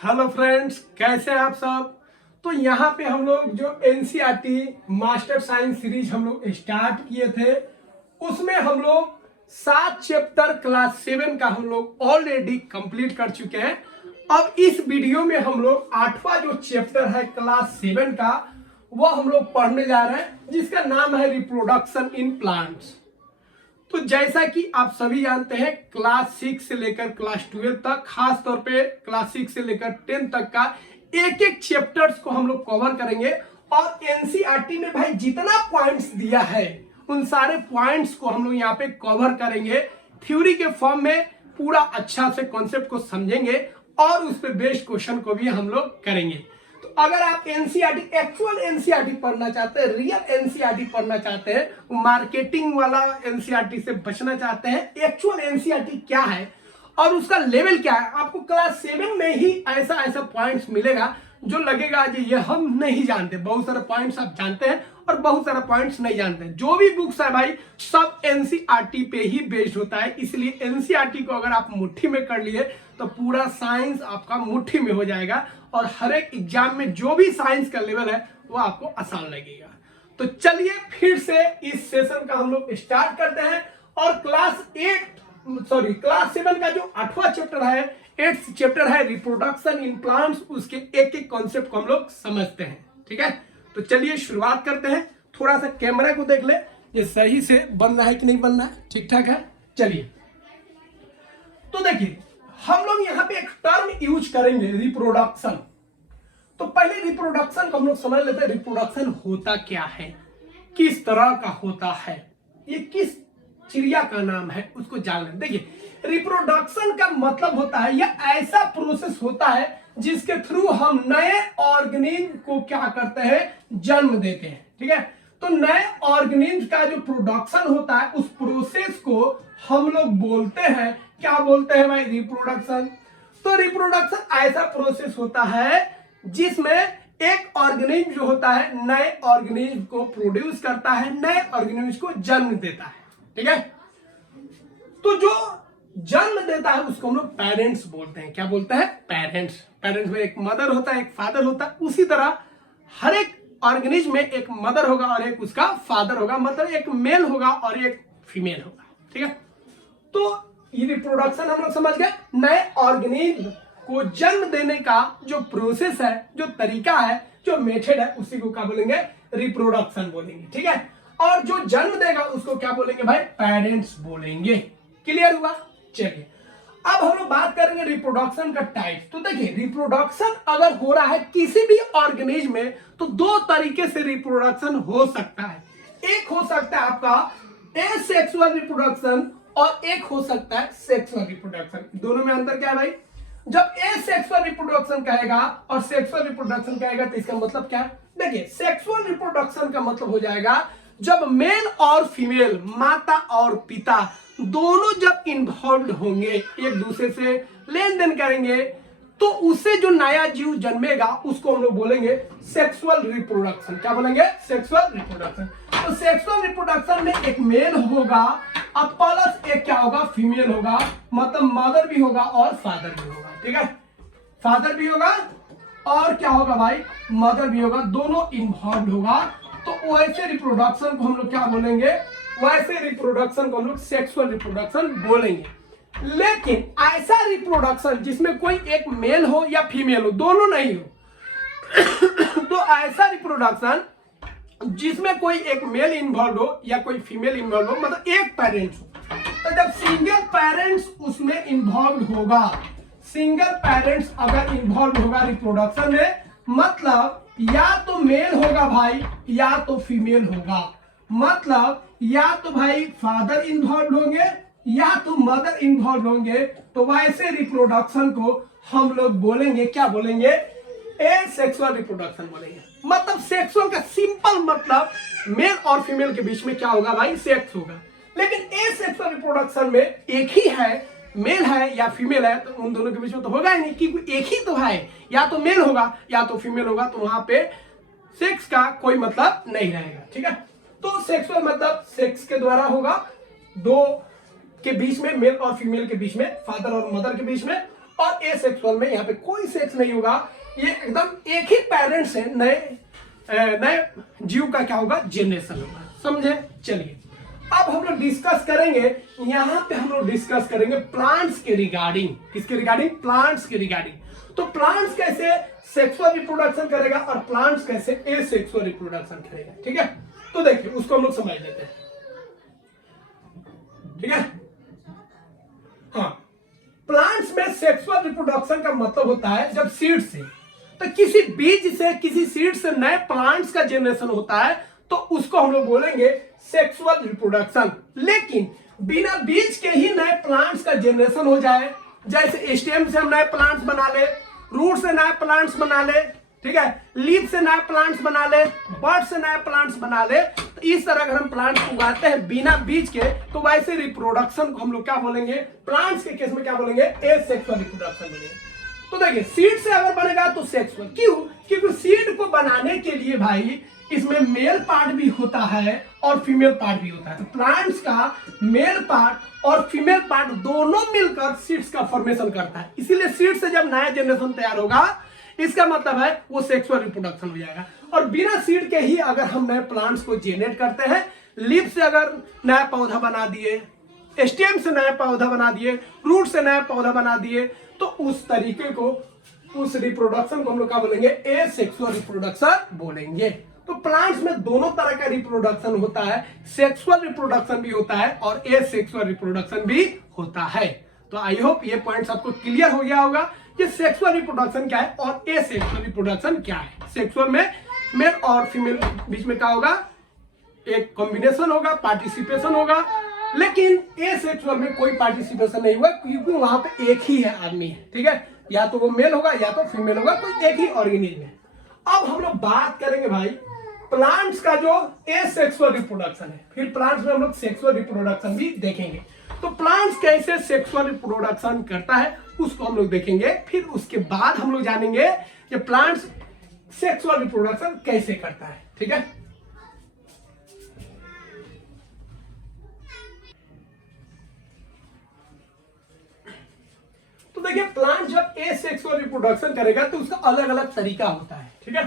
Hello friends, कैसे हैं आप सब। तो यहाँ पे हम लोग जो एनसीईआरटी मास्टर साइंस सीरीज हम लोग स्टार्ट किए थे, उसमें हम लोग 7 चैप्टर क्लास 7 का हम लोग ऑलरेडी कंप्लीट कर चुके हैं। अब इस वीडियो में हम लोग 8वां जो चैप्टर है क्लास 7 का, वो हम लोग पढ़ने जा रहे हैं, जिसका नाम है रिप्रोडक्शन इन प्लांट्स। तो जैसा कि आप सभी जानते हैं, क्लास 6 से लेकर क्लास 12 तक, खास तौर पे क्लास 6 से लेकर 10 तक का एक एक चैप्टर्स को हम लोग कवर करेंगे। और एनसीईआरटी में भाई जितना पॉइंट्स दिया है, उन सारे पॉइंट्स को हम लोग यहाँ पे कवर करेंगे। थ्योरी के फॉर्म में पूरा अच्छा से कॉन्सेप्ट को समझेंगे और उस पर बेस्ड क्वेश्चन को भी हम लोग करेंगे। तो अगर आप एनसीईआरटी, एक्चुअल एनसीईआरटी पढ़ना चाहते हैं, रियल एनसीईआरटी पढ़ना चाहते हैं, मार्केटिंग वाला एनसीईआरटी से बचना चाहते हैं, एक्चुअल एनसीईआरटी क्या है और उसका लेवल क्या है, आपको क्लास 7 में ही ऐसा ऐसा पॉइंट्स मिलेगा जो लगेगा कि ये हम नहीं जानते। बहुत सारे पॉइंट्स आप जानते हैं और बहुत सारे पॉइंट्स नहीं जानते हैं। जो भी बुक्स है भाई, सब एनसीईआरटी पे ही बेस्ड होता है। इसलिए एनसीईआरटी को अगर आप मुट्ठी में कर लिए तो पूरा साइंस आपका मुट्ठी में हो जाएगा और हर एक एग्जाम में जो भी साइंस का लेवल है वो आपको आसान लगेगा। तो चलिए फिर से इस सेशन का हम लोग स्टार्ट करते हैं और क्लास 7 का जो 8वां चैप्टर है, 8th चैप्टर है रिप्रोडक्शन इन प्लांट्स, उसके एक एक कॉन्सेप्ट को हम लोग समझते हैं। ठीक है, तो चलिए शुरुआत करते हैं। थोड़ा सा कैमरा को देख ले, ये सही से बन रहा है कि नहीं बन रहा है, ठीक ठाक है। चलिए, तो देखिए हम लोग यहाँ पे एक टर्म यूज करेंगे, रिप्रोडक्शन। तो पहले रिप्रोडक्शन को हम लोग समझ लेते हैं, रिप्रोडक्शन होता क्या है, किस तरह का होता है, ये किस चिड़िया का नाम है, उसको जान लें। देखिए, रिप्रोडक्शन का मतलब होता है, यह ऐसा प्रोसेस होता है जिसके थ्रू हम नए ऑर्गेनिज्म को क्या करते हैं, जन्म देते हैं। ठीक है, तो नए ऑर्गेनिज्म का जो प्रोडक्शन होता है, उस प्रोसेस को हम लोग बोलते हैं, क्या बोलते हैं भाई, रिप्रोडक्शन। तो रिप्रोडक्शन ऐसा प्रोसेस होता है जिसमें एक ऑर्गेनिज्म जो होता है नए ऑर्गेनिज्म को प्रोड्यूस करता है, नए ऑर्गेनिज्म को जन्म देता है। ठीक है, तो जो जन्म देता है उसको हम लोग पेरेंट्स बोलते हैं। क्या बोलते हैं, पेरेंट्स। पेरेंट्स में एक मदर होता है, एक फादर होता है। उसी तरह हर एक ऑर्गेनिज्म में एक मदर होगा और एक उसका फादर होगा, मतलब एक मेल होगा और एक फीमेल होगा। ठीक है, तो ये रिप्रोडक्शन हम लोग समझ गए। नए ऑर्गेनिज्म को जन्म देने का जो प्रोसेस है, जो तरीका है, जो मेथड है, उसी को क्या बोलेंगे, रिप्रोडक्शन बोलेंगे। ठीक है, और जो जन्म देगा उसको क्या बोलेंगे भाई, पेरेंट्स बोलेंगे। क्लियर हुआ। चलिए, अब हम लोग बात करेंगे रिप्रोडक्शन का टाइप। तो देखिए, रिप्रोडक्शन अगर हो रहा है किसी भी ऑर्गेनिज्म में, तो 2 तरीके से रिप्रोडक्शन हो सकता है। एक हो सकता है आपका एसेक्सुअल रिप्रोडक्शन और एक हो सकता है सेक्सुअल रिप्रोडक्शन। दोनों में अंतर क्या है भाई, जब एसेक्सुअल रिप्रोडक्शन कहेगा और सेक्सुअल रिप्रोडक्शन कहेगा तो इसका मतलब क्या है। देखिए, सेक्सुअल रिप्रोडक्शन का मतलब हो जाएगा जब मेल और फीमेल, माता और पिता दोनों जब इन्वॉल्व होंगे, एक दूसरे से लेन देन करेंगे, तो उससे जो नया जीव जन्मेगा उसको हम लोग बोलेंगे सेक्सुअल रिप्रोडक्शन। क्या बोलेंगे, सेक्सुअल रिप्रोडक्शन। तो सेक्सुअल रिप्रोडक्शन में एक मेल होगा और प्लस एक क्या होगा, फीमेल होगा, मतलब मदर भी होगा और फादर भी होगा। ठीक है, फादर भी होगा और क्या होगा भाई, मदर भी होगा, दोनों इन्वॉल्व होगा। तो वैसे रिप्रोडक्शन को हम लोग क्या बोलेंगे, वैसे रिप्रोडक्शन को हम लोग सेक्सुअल रिप्रोडक्शन बोलेंगे। लेकिन ऐसा रिप्रोडक्शन जिसमें कोई एक मेल हो या फीमेल हो, दोनों नहीं हो तो ऐसा रिप्रोडक्शन जिसमें कोई एक मेल इन्वॉल्व हो या कोई फीमेल इन्वॉल्व हो, मतलब एक पेरेंट्स हो, तो जब सिंगल पेरेंट्स उसमें इन्वॉल्व होगा, सिंगल पेरेंट्स अगर इन्वॉल्व होगा रिप्रोडक्शन में, मतलब या तो मेल होगा भाई या तो फीमेल होगा, मतलब या तो भाई फादर इन्वॉल्व होंगे या तो मदर इन्वॉल्व होंगे, तो वैसे रिप्रोडक्शन को हम लोग बोलेंगे, क्या बोलेंगे, एसेक्सुअल रिप्रोडक्शन बोलेंगे। मतलब सेक्सुअल का सिंपल मतलब मेल और फीमेल के बीच में क्या होगा भाई, सेक्स होगा। लेकिन एसेक्सुअल रिप्रोडक्शन में एक ही है, मेल है या फीमेल है, तो उन दोनों के बीच में तो होगा ही नहीं, क्योंकि एक ही तो है, या तो मेल होगा या तो फीमेल होगा, तो वहां पे सेक्स का कोई मतलब नहीं रहेगा। ठीक है, तो सेक्सुअल मतलब सेक्स के द्वारा होगा, दो के बीच में, मेल और फीमेल के बीच में, फादर और मदर के बीच में। और एसेक्सुअल में यहाँ पे कोई सेक्स नहीं होगा, ये एकदम एक ही पेरेंट से नए जीव का क्या होगा, जनरेशन होगा। समझे? चलिए अब हम लोग डिस्कस करेंगे, यहाँ पे हम लोग डिस्कस करेंगे प्लांट्स के रिगार्डिंग। किसके रिगार्डिंग? प्लांट्स के रिगार्डिंग। तो प्लांट्स कैसे सेक्सुअल रिप्रोडक्शन करेगा और प्लांट्स कैसे एसेक्सुअल रिप्रोडक्शन करेगा। ठीक है, तो देखिए उसको हम लोग समझ लेते हैं। ठीक है, हाँ, प्लांट्स में सेक्सुअल रिप्रोडक्शन का मतलब होता है जब सीड से, तो किसी बीज से, किसी सीड से नए प्लांट्स का जनरेशन होता है, तो उसको हम लोग बोलेंगे सेक्सुअल रिप्रोडक्शन। लेकिन बिना बीज के ही नए प्लांट्स का जनरेशन हो जाए, जैसे स्टेम से हम नए प्लांट्स बना ले, रूट से नए प्लांट्स बना ले, ठीक है, लीफ से नए प्लांट्स बना ले, बर्ड से नए प्लांट्स बना ले, तो इस तरह अगर हम प्लांट्स उगाते हैं बिना बीज के, तो वैसे रिप्रोडक्शन को हम लोग क्या बोलेंगे, प्लांट्स के केस में क्या बोलेंगे, एसेक्सुअल रिप्रोडक्शन बोलेंगे। तो देखिए सीड से अगर बनेगा तो सेक्सुअल, क्यों? क्योंकि सीड को बनाने के लिए भाई इसमें मेल पार्ट भी होता है और फीमेल पार्ट भी होता है। तो प्लांट्स का मेल पार्ट और फीमेल पार्ट दोनों मिलकर सीड्स का फॉर्मेशन करता है। इसीलिए सीड से जब नया जनरेशन तैयार होगा, इसका मतलब है वो सेक्सुअल रिप्रोडक्शन हो जाएगा। और बिना सीड के ही अगर हम नए प्लांट्स को जेनरेट करते हैं, लीफ से अगर नया पौधा बना दिए, स्टेम से नया पौधा बना दिए, रूट से नया पौधा बना दिए, तो उस तरीके को, उस रिप्रोडक्शन को हम लोग क्या बोलेंगे, एसेक्सुअल रिप्रोडक्शन बोलेंगे। तो प्लांट्स में दोनों तरह का रिप्रोडक्शन होता है, सेक्सुअल रिप्रोडक्शन भी होता है और एसेक्सुअल रिप्रोडक्शन भी होता है। तो आई होप ये पॉइंट्स आपको क्लियर हो गया होगा कि सेक्सुअल रिप्रोडक्शन क्या है और एसेक्सुअल रिप्रोडक्शन क्या है। सेक्सुअल में मेल और फीमेल बीच में क्या होगा, एक कॉम्बिनेशन होगा, पार्टिसिपेशन होगा, लेकिन एसेक्सुअल में कोई पार्टिसिपेशन नहीं हुआ, क्योंकि वहां पे एक ही है आदमी है। ठीक है, या तो वो मेल होगा या तो फीमेल होगा, कोई एक ही ऑर्गेनिज्म है। अब हम लोग बात करेंगे भाई प्लांट्स का जो एसेक्सुअल रिप्रोडक्शन है, फिर प्लांट्स में हम लोग सेक्सुअल रिप्रोडक्शन भी देखेंगे। तो प्लांट्स कैसे सेक्सुअल रिप्रोडक्शन करता है उसको हम लोग देखेंगे, फिर उसके बाद हम लोग जानेंगे कि प्लांट्स सेक्सुअल रिप्रोडक्शन कैसे करता है। ठीक है, तो देखिए प्लांट जब एसेक्सुअल रिप्रोडक्शन करेगा तो उसका अलग अलग तरीका होता है। ठीक है,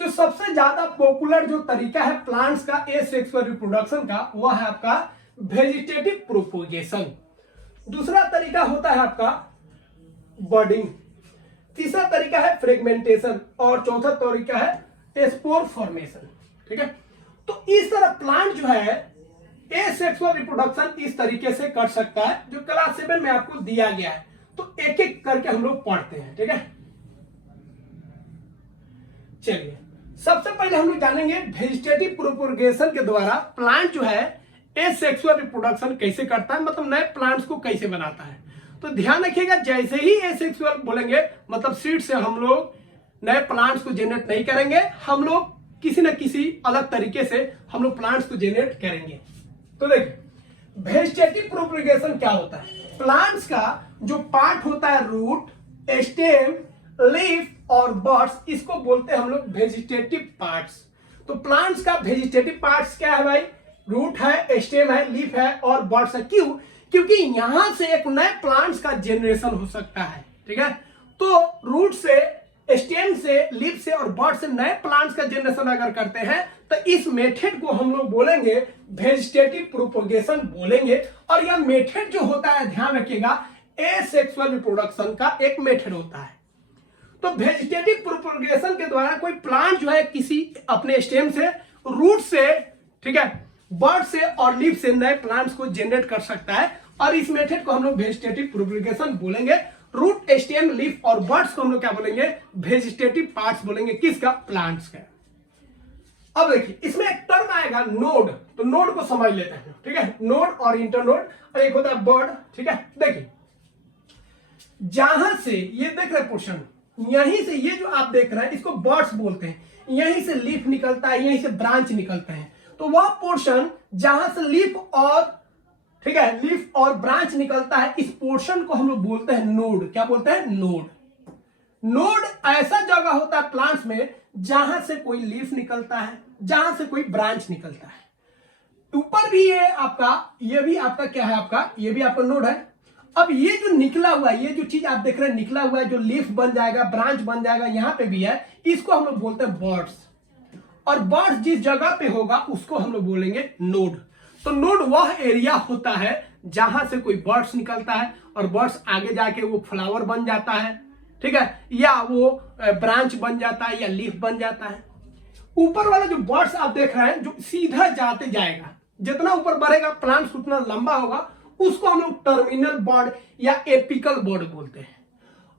तो सबसे ज्यादा पॉपुलर जो तरीका है प्लांट्स का एसेक्सुअल रिप्रोडक्शन का, वह है आपका वेजिटेटिव प्रोपोगेशन। दूसरा तरीका होता है आपका बर्डिंग, तीसरा तरीका है फ्रेगमेंटेशन और चौथा तरीका है स्पोर फॉर्मेशन। ठीक है, तो इस तरह प्लांट जो है एसेक्सुअल रिप्रोडक्शन इस तरीके से कर सकता है, जो क्लास 7 में आपको दिया गया है। तो एक एक करके हम लोग पढ़ते हैं। ठीक है, चलिए सबसे पहले हम लोग जानेंगे वेजिटेटिव प्रोपोगेशन के द्वारा प्लांट जो है एसेक्सुअल रिप्रोडक्शन कैसे करता है, मतलब नए प्लांट्स को कैसे बनाता है। तो ध्यान रखिएगा, जैसे ही एसेक्सुअल बोलेंगे मतलब सीड से हम लोग नए प्लांट्स को जनरेट नहीं करेंगे, हम लोग किसी न किसी अलग तरीके से हम लोग प्लांट्स को जनरेट करेंगे। तो देखिए वेजिटेटिव प्रोपोगेशन क्या होता है, प्लांट्स का जो पार्ट होता है रूट, स्टेम, लीफ और बर्ड्स, इसको बोलते हैं हम लोग वेजिटेटिव पार्ट्स। तो प्लांट्स का वेजिटेटिव पार्ट्स क्या है भाई, रूट है, स्टेम है, लीफ है और बर्ड्स है। क्यों? क्योंकि यहां से एक नए प्लांट्स का जनरेशन हो सकता है। ठीक है, तो रूट से, स्टेम से, लीफ से और बर्ड से नए प्लांट्स का जनरेशन अगर करते हैं तो इस मेथड को हम लोग बोलेंगे वेजिटेटिव प्रोपोगेशन बोलेंगे। और यह मेथड जो होता है, ध्यान रखिएगा, एसेक्सुअल रिप्रोडक्शन का एक मेथड होता है। तो वेजिटेटिव प्रोपोगेशन के द्वारा कोई प्लांट जो है किसी अपने स्टेम से, रूट से, ठीक है, बर्ड से और लीफ से नए प्लांट्स को जनरेट कर सकता है। और इस मेथड को हम लोग वेजिटेटिव प्रोपोगेशन बोलेंगे। रूट, स्टेम, लीफ और बर्ड्स को हम लोग क्या बोलेंगे, वेजिटेटिव पार्ट्स बोलेंगे। किसका? प्लांट्स का। अब देखिए इसमें एक टर्म आएगा नोड, तो नोड को समझ लेते हैं। ठीक है, नोड और इंटरनोड, और एक होता है बर्ड। ठीक है, देखिए जहां से ये देख रहे पोर्शन, यहीं से ये जो आप देख रहे हैं इसको बर्ड्स बोलते हैं, यहीं से लीफ निकलता है, यहीं से ब्रांच निकलते हैं। तो वह पोर्शन जहां से लीफ और, ठीक है, लीफ और ब्रांच निकलता है, इस पोर्शन को हम लोग बोलते हैं नोड। क्या बोलते हैं? नोड। नोड ऐसा जगह होता है प्लांट्स में जहां से कोई लीफ निकलता है, जहां से कोई ब्रांच निकलता है। ऊपर भी ये आपका, ये भी आपका क्या है, आपका ये भी आपका नोड है, अब ये जो निकला हुआ है, ये जो चीज आप देख रहे हैं निकला हुआ है, जो लीफ बन जाएगा, ब्रांच बन जाएगा, यहाँ पे भी है, इसको हम लोग बोलते हैं बर्ड्स। और बर्ड्स जिस जगह पे होगा उसको हम लोग बोलेंगे नोड। तो नोड वह एरिया होता है जहां से कोई बर्ड्स निकलता है और बर्ड्स आगे जाके वो फ्लावर बन जाता है, ठीक है, या वो ब्रांच बन जाता है या लीफ बन जाता है। ऊपर वाला जो बर्ड्स आप देख रहे हैं जो सीधा जाते जाएगा, जितना ऊपर बढ़ेगा प्लांट्स उतना लंबा होगा, उसको हम लोग टर्मिनल बर्ड या एपिकल बर्ड बोलते हैं।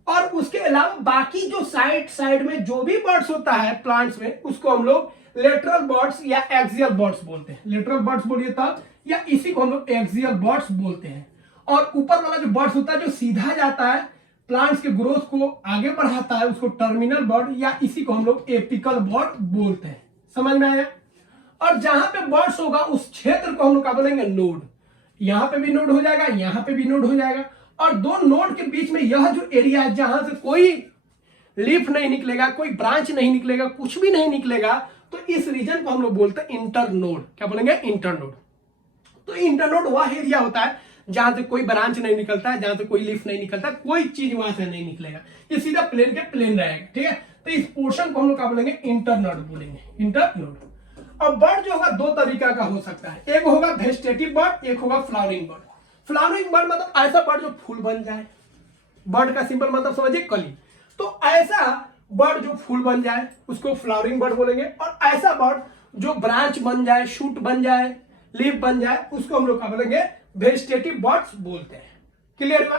और उसके अलावा बाकी जो साइड साइड में जो भी बर्ड्स होता है प्लांट्स में, उसको हम लोग लेटरल बर्ड्स या एक्सियल बर्ड्स बोलते हैं। लेटरल बर्ड्स बोलिए तब, या इसी को हम लोग एक्सियल बर्ड्स बोलते हैं। और ऊपर वाला जो बर्ड्स होता है जो सीधा जाता है, प्लांट्स के ग्रोथ को आगे बढ़ाता है, उसको टर्मिनल बर्ड या इसी को हम लोग एपिकल बर्ड बोलते हैं। समझ में आया? और जहां पे बर्ड्स होगा उस क्षेत्र को हम लोग क्या बोलेंगे? नोड। यहां पे भी नोड हो जाएगा, यहां पे भी नोड हो जाएगा, और दो नोड के बीच में यह जो एरिया है जहां से कोई लीफ नहीं निकलेगा, कोई ब्रांच नहीं निकलेगा, कुछ भी नहीं निकलेगा, तो इस रीजन को हम लोग बोलते हैं इंटरनोड। क्या बोलेंगे? इंटरनोड। तो इंटरनोड वह एरिया होता है जहां से कोई ब्रांच नहीं निकलता है, जहां से कोई लीफ नहीं निकलता, कोई चीज वहां से नहीं निकलेगा, ये सीधा प्लेन के प्लेन रहेगा, ठीक है। तो इस पोर्शन को हम लोग क्या बोलेंगे? इंटरनोड बोलेंगे, इंटरनोड। अब बर्ड जो होगा दो तरीका का हो सकता है, एक होगा वेजिटेटिव बर्ड, एक होगा फ्लावरिंग बर्ड। फ्लावरिंग बर्ड मतलब ऐसा बर्ड जो फूल बन जाए, बर्ड का सिंपल मतलब समझिए कली। तो ऐसा बर्ड जो फूल बन जाए उसको फ्लावरिंग बर्ड बोलेंगे, और ऐसा बर्ड जो ब्रांच बन जाए, शूट बन जाए, लीफ बन जाए, उसको हम लोग क्या बोलेंगे? वेजिटेटिव बर्ड्स बोलते हैं। क्लियर हुआ?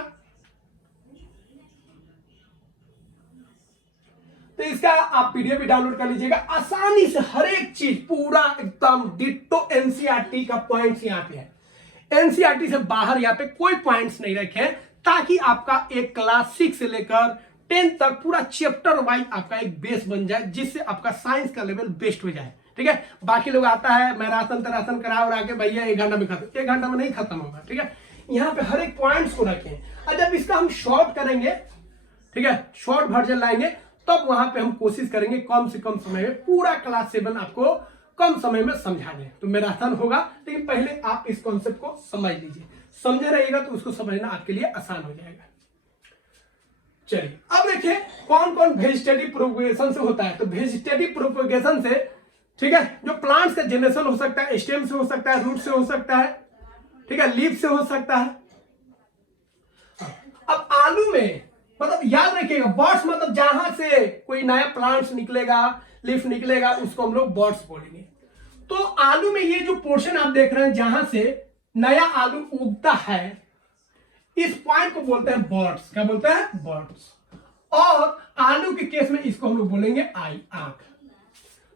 तो इसका आप पीडीएफ भी डाउनलोड कर लीजिएगा, आसानी से हर एक चीज पूरा एकदम डिट्टो एनसीईआरटी का पॉइंट्स यहाँ पे है। एनसीईआरटी से बाहर यहाँ पे कोई पॉइंट्स नहीं रखे, ताकि आपका एक क्लास 6 से लेकर 10 तक पूरा चैप्टर वाइज आपका एक बेस बन जाए, जिससे आपका साइंस का लेवल बेस्ट हो जाए, ठीक है। बाकी लोग आता है मैराथन तराथन करा और आके भैया 1 घंटा में खत्म, 1 घंटा में नहीं खत्म होगा, ठीक है। यहाँ पे हर एक पॉइंट्स को रखें, और जब इसका हम शॉर्ट करेंगे, ठीक है, शॉर्ट वर्जन लाएंगे, तब वहां पे हम कोशिश करेंगे कम से कम समय में पूरा क्लास 7 आपको कम समय में समझा दें। तो मैराथन होगा, लेकिन पहले आप इस कॉन्सेप्ट को समझ लीजिए, समझे रहिएगा तो उसको समझना आपके लिए आसान हो जाएगा। चलिए अब देखिए कौन कौन वेजिटेटिव प्रोपगेशन से होता है। तो वेजिटेटिव प्रोपगेशन से, ठीक है, जो प्लांट्स का जनरेशन हो सकता है, स्टेम से हो सकता है, रूट से हो सकता है, ठीक है, लीफ से हो सकता है। अब आलू में मतलब याद रखिएगा, बर्ड्स मतलब जहां से कोई नया प्लांट्स निकलेगा, लीफ निकलेगा, उसको हम लोग बर्ड्स बोलेंगे। तो आलू में ये जो पोर्शन आप देख रहे हैं जहां से नया आलू उगता है, इस पॉइंट को बोलते हैं बर्ड्स। क्या बोलते हैं? बर्ड्स। और आलू के केस में इसको हम लोग बोलेंगे आई, आंख।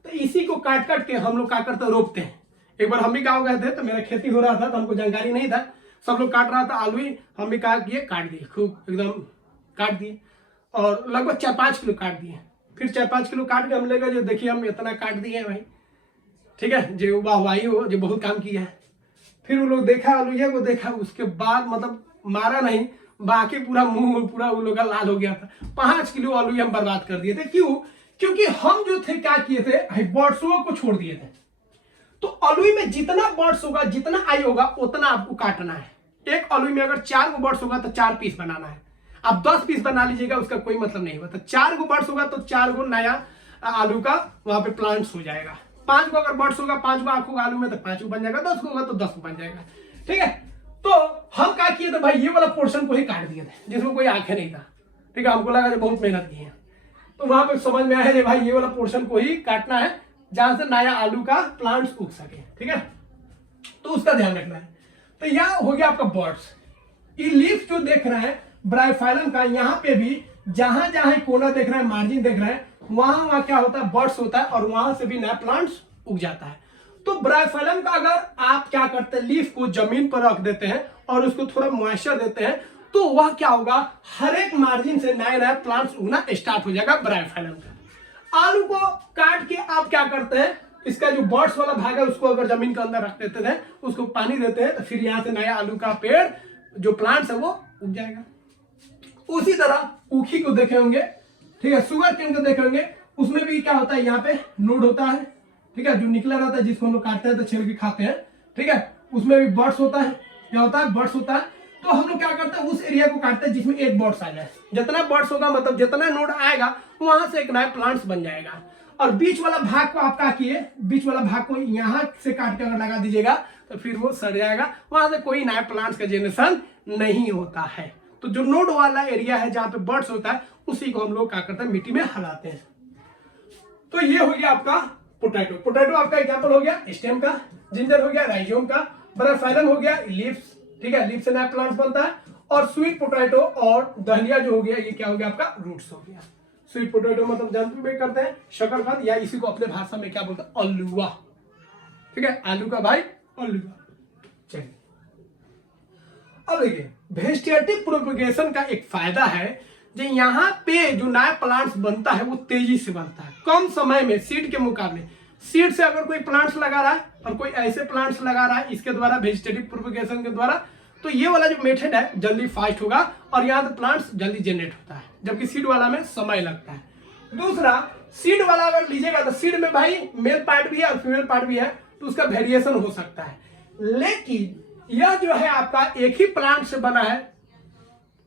तो इसी को काट काट के हम लोग क्या करते हैं? रोपते हैं। एक बार हम भी गाँव गए थे तो मेरा खेती हो रहा था, तो हमको जानकारी नहीं था, सब लोग काट रहा था आलू ही, हम भी क्या किए? काट दिए, खूब एकदम काट दिए, और लगभग 4-5 किलो काट दिए। फिर 4-5 किलो काट के हम लेगा, जो देखिए हम इतना काट दिए भाई, ठीक है, जो वाहवाही हो, जो बहुत काम किया है। फिर वो लोग देखा आलू को देखा, उसके बाद मतलब मारा नहीं, बाकी पूरा मुंह पूरा वो लोग लाल हो गया था। 5 किलो आलू हम बर्बाद कर दिए थे। क्यों? क्योंकि हम जो थे क्या किए थे? बर्ड्सों को छोड़ दिए थे। तो अलुई में जितना बर्ड्स होगा, जितना आई होगा, उतना आपको काटना है। एक अलुई में अगर 4 गो बर्ड्स होगा तो 4 पीस बनाना है। आप 10 पीस बना लीजिएगा, उसका कोई मतलब नहीं होगा। तो 4 गो बर्ड्स होगा तो 4 गो नया आलू का वहां पे प्लांट्स हो जाएगा। 5 गो अगर बर्ड्स होगा, 5 गो आंख होगा आलू में, तो 5 गो बन जाएगा। 10 गो होगा तो 10 गो बन जाएगा, ठीक है। तो हम क्या किए थे भाई? ये वाला पोर्शन को ही काट दिए थे, जिसमें कोई आंखें नहीं था, ठीक है। हमको लगा जो बहुत मेहनत की है, तो वहां पे समझ में आया भाई ये वाला पोर्शन को ही काटना है, जहां से नया आलू का प्लांट्स उग सके, ठीक है। तो उसका ध्यान रखना है। तो यह हो गया आपका बर्ड्स। ये लीफ जो देख रहे हैं ब्रायोफाइलम का, यहाँ पे भी जहां जहां कोना देख रहे हैं, मार्जिन देख रहे हैं, वहां क्या होता है? बर्ड्स होता है, और वहां से भी नया प्लांट्स उग जाता है। तो ब्रायोफाइलम का अगर आप क्या करते हैं? लीफ को जमीन पर रख देते हैं और उसको थोड़ा मॉइस्चर देते हैं, तो वह क्या होगा? हर एक मार्जिन से नए नए प्लांट्स उगना स्टार्ट हो जाएगा ब्रायोफाइलम का। आलू को काट के आप क्या करते हैं? इसका जो बर्ड्स वाला भाग है उसको अगर जमीन के अंदर रख देते हैं, उसको पानी देते हैं, तो फिर यहाँ से नया आलू का पेड़ जो प्लांट्स है वो उग जाएगा। उसी तरह ऊखी को देखे होंगे, ठीक है, शुगर केन को देखे होंगे, उसमें भी क्या होता है? यहाँ पे नोड होता है, ठीक है, जो निकला रहता है, जिसको हम लोग काटते हैं तो छिल के खाते हैं, ठीक है। उसमें भी बर्ड्स होता है। क्या होता है? बर्ड्स होता है। तो हम लोग क्या करते हैं, उस एरिया को काटते हैं जिसमें 8 बर्ड्स आ जाए। जितना बर्ड्स होगा मतलब जितना नोड आएगा वहां से एक नया प्लांट्स बन जाएगा। और बीच वाला भाग को आप क्या किए, बीच वाला भाग को यहाँ से काट के अगर लगा दीजिएगा तो फिर वो सड़ जाएगा, वहां से कोई नया प्लांट्स का जनरेशन नहीं होता है। तो जो नोड वाला एरिया है जहां पे बर्ड्स होता है उसी को हम लोग क्या करते हैं, मिट्टी में हलाते हैं। तो ये हो गया आपका पोटैटो। पोटैटो आपका एग्जांपल हो गया स्टेम का, जिंजर हो गया राइजोम का, ब्रायोफाइलम हो गया लीव्स, ठीक है, लीफ से नया प्लांट्स बनता है। और स्वीट पोटैटो और दहलिया जो हो गया ये क्या हो गया आपका, रूट्स हो गया। स्वीट पोटैटो मतलब जानते में करते हैं शकरकंद, या इसी को अपने भाषा में क्या बोलते हैं, अलुआ, ठीक है, आलू का भाई अलुआ। चलिए अब देखिए वेजिटेटिव प्रोपगेशन का एक फायदा है जो यहाँ पे जो नया प्लांट्स बनता है वो तेजी से बनता है, कम समय में सीड के मुकाबले। सीड से अगर कोई प्लांट्स लगा रहा है और कोई ऐसे प्लांट्स लगा रहा है इसके द्वारा वेजिटेटिव प्रोपगेशन के द्वारा, तो ये वाला जो मेथड है जल्दी फास्ट होगा और यहाँ पे प्लांट्स जल्दी जनरेट होता है, जबकि सीड वाला में समय लगता है। दूसरा, सीड वाला अगर लीजिएगा तो सीड में भाई मेल पार्ट भी है और फीमेल पार्ट भी है, तो उसका वेरिएशन हो सकता है। लेकिन यह जो है आपका एक ही प्लांट से बना है,